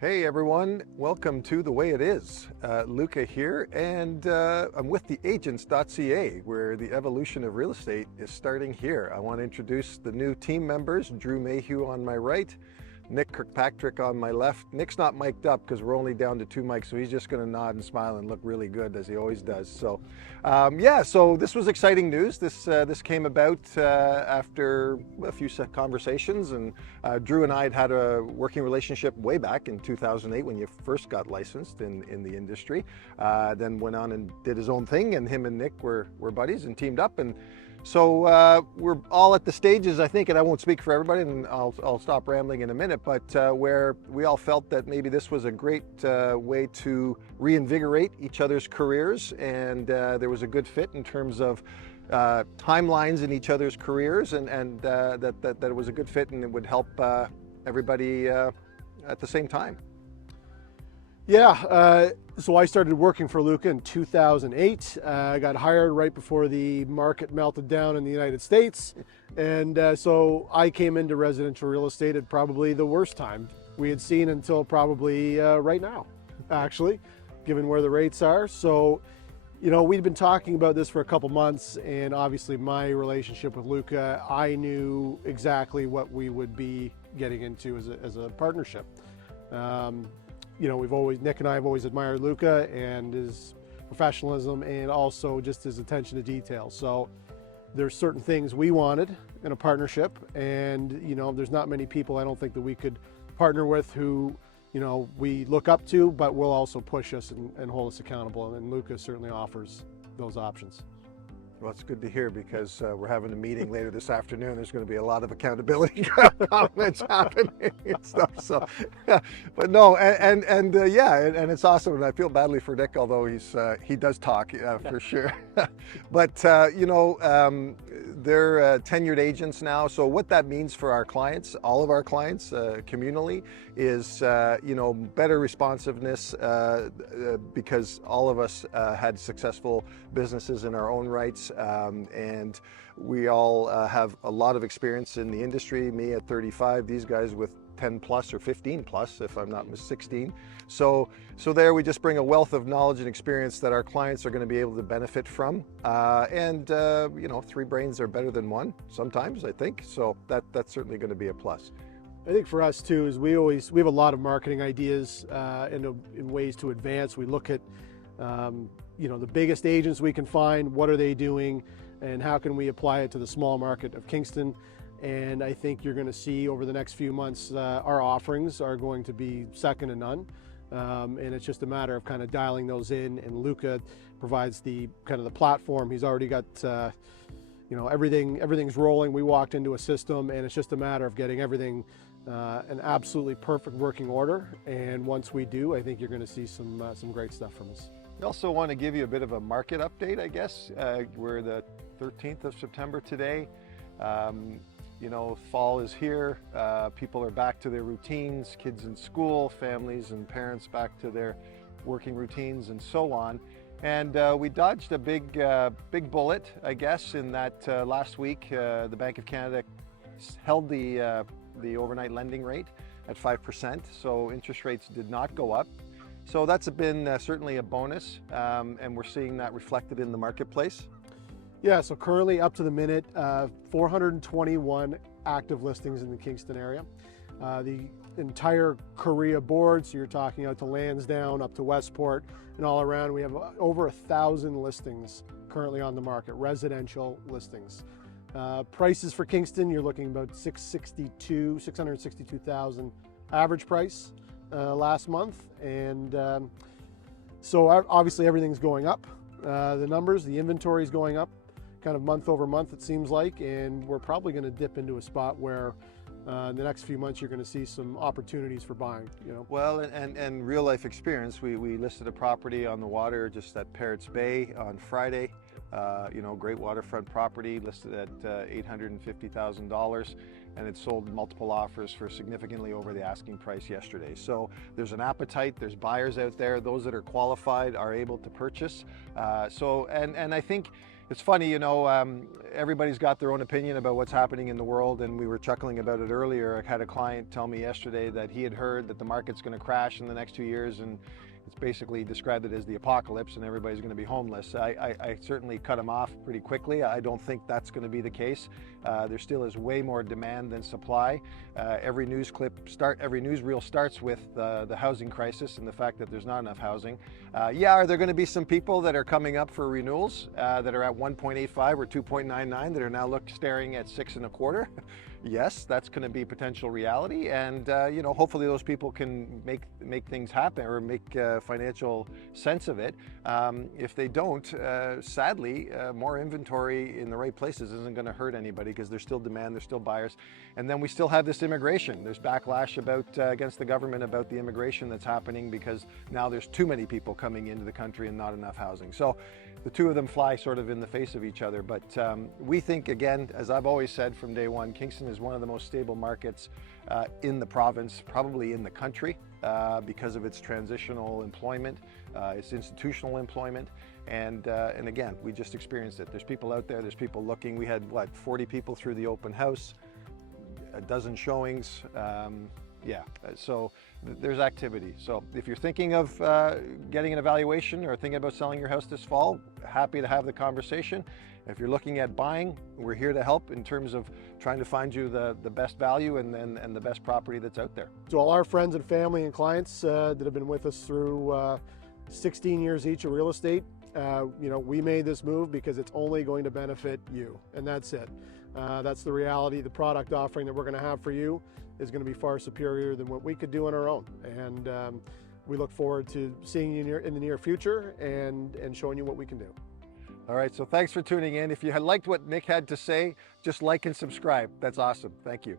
Hey everyone, welcome to The Way It Is. Luca here, and I'm with the agents.ca, where the evolution of real estate is starting here. I want to introduce the new team members: Drew Mayhew on my right, Nick Kirkpatrick on my left. Nick's not mic'd up because we're only down to 2 mics, so he's just going to nod and smile and look really good as he always does. So so this was exciting news. This came about after a few conversations, and Drew and I had a working relationship way back in 2008 when you first got licensed in the industry. Then went on and did his own thing, and him and Nick were buddies and teamed up. And so we're all at the stages, I think, and I won't speak for everybody, and I'll stop rambling in a minute, but where we all felt that maybe this was a great way to reinvigorate each other's careers, and there was a good fit in terms of timelines in each other's careers, and that it was a good fit and it would help everybody at the same time. Yeah, so I started working for Luca in 2008. I got hired right before the market melted down in the United States. And so I came into residential real estate at probably the worst time we had seen until probably right now, actually, given where the rates are. So, you know, we'd been talking about this for a couple months, and obviously my relationship with Luca, I knew exactly what we would be getting into as a partnership. You know, Nick and I have always admired Luca and his professionalism and also just his attention to detail. So there's certain things we wanted in a partnership, and, you know, there's not many people I don't think that we could partner with who, you know, we look up to, but will also push us and hold us accountable. And Luca certainly offers those options. Well, it's good to hear, because we're having a meeting later this afternoon. There's going to be a lot of accountability comments happening and stuff. So, but no, and it's awesome, and I feel badly for Nick, although he does talk for sure. But they're tenured agents now. So what that means for our clients, all of our clients, communally, is better responsiveness, because all of us had successful businesses in our own rights. And we all have a lot of experience in the industry, me at 35, these guys with 10 plus or 15 plus, if I'm not 16. So there we just bring a wealth of knowledge and experience that our clients are going to be able to benefit from. Three brains are better than one sometimes, I think. So that's certainly going to be a plus. I think for us too is we have a lot of marketing ideas in ways to advance. We look at the biggest agents we can find, what are they doing, and how can we apply it to the small market of Kingston. And I think you're going to see over the next few months our offerings are going to be second to none, and it's just a matter of kind of dialing those in. And Luca provides the platform. He's already got everything's rolling. We walked into a system, and it's just a matter of getting everything an absolutely perfect working order. And once we do, I think you're going to see some great stuff from us. I also want to give you a bit of a market update, I guess. We're the 13th of September today. Fall is here. People are back to their routines, kids in school, families and parents back to their working routines, and so on. And we dodged a big bullet, I guess, in that last week the Bank of Canada held the overnight lending rate at 5%. So interest rates did not go up. So that's been certainly a bonus, and we're seeing that reflected in the marketplace. Yeah, so currently up to the minute, 421 active listings in the Kingston area. The entire Korea board, so you're talking out to Lansdowne, up to Westport, and all around, we have over 1,000 listings currently on the market, residential listings. Prices for Kingston, you're looking about $662,000 average price last month. And so obviously everything's going up. The numbers, the inventory is going up kind of month over month, it seems like, and we're probably going to dip into a spot where in the next few months you're going to see some opportunities for buying. Well, and real life experience, we listed a property on the water just at Parrots Bay on Friday. Great waterfront property listed at $850,000, and it sold multiple offers for significantly over the asking price yesterday. So there's an appetite, there's buyers out there. Those that are qualified are able to purchase. And I think It's funny, you know, everybody's got their own opinion about what's happening in the world, and we were chuckling about it earlier. I had a client tell me yesterday that he had heard that the market's going to crash in the next 2 years, and it's basically described it as the apocalypse and everybody's going to be homeless. I certainly cut him off pretty quickly. I don't think that's going to be the case. There still is way more demand than supply. Every news reel starts with the housing crisis and the fact that there's not enough housing. Yeah, are there going to be some people that are coming up for renewals that are at 1.85 or 2.99 that are now staring at 6.25? Yes, that's going to be potential reality, and you know, hopefully those people can make things happen or make financial sense of it. If they don't, sadly, more inventory in the right places isn't going to hurt anybody, because there's still demand, there's still buyers, and then we still have this immigration. There's backlash against the government about the immigration that's happening, because now there's too many people coming into the country and not enough housing. So the two of them fly sort of in the face of each other. But we think, again, as I've always said from day one, Kingston is one of the most stable markets in the province, probably in the country, because of its transitional employment, its institutional employment, and again, we just experienced it. There's people out there, there's people looking. We had, what, 40 people through the open house, a dozen showings. Yeah, so there's activity. So if you're thinking of getting an evaluation or thinking about selling your house this fall, happy to have the conversation. If you're looking at buying, we're here to help in terms of trying to find you the best value and the best property that's out there. To all our friends and family and clients that have been with us through 16 years each of real estate, you know, we made this move because it's only going to benefit you, and that's it. That's the reality. The product offering that we're going to have for you is going to be far superior than what we could do on our own, and we look forward to seeing you in the near future and showing you what we can do. All right, so thanks for tuning in. If you liked what Nick had to say, just like and subscribe. That's awesome. Thank you.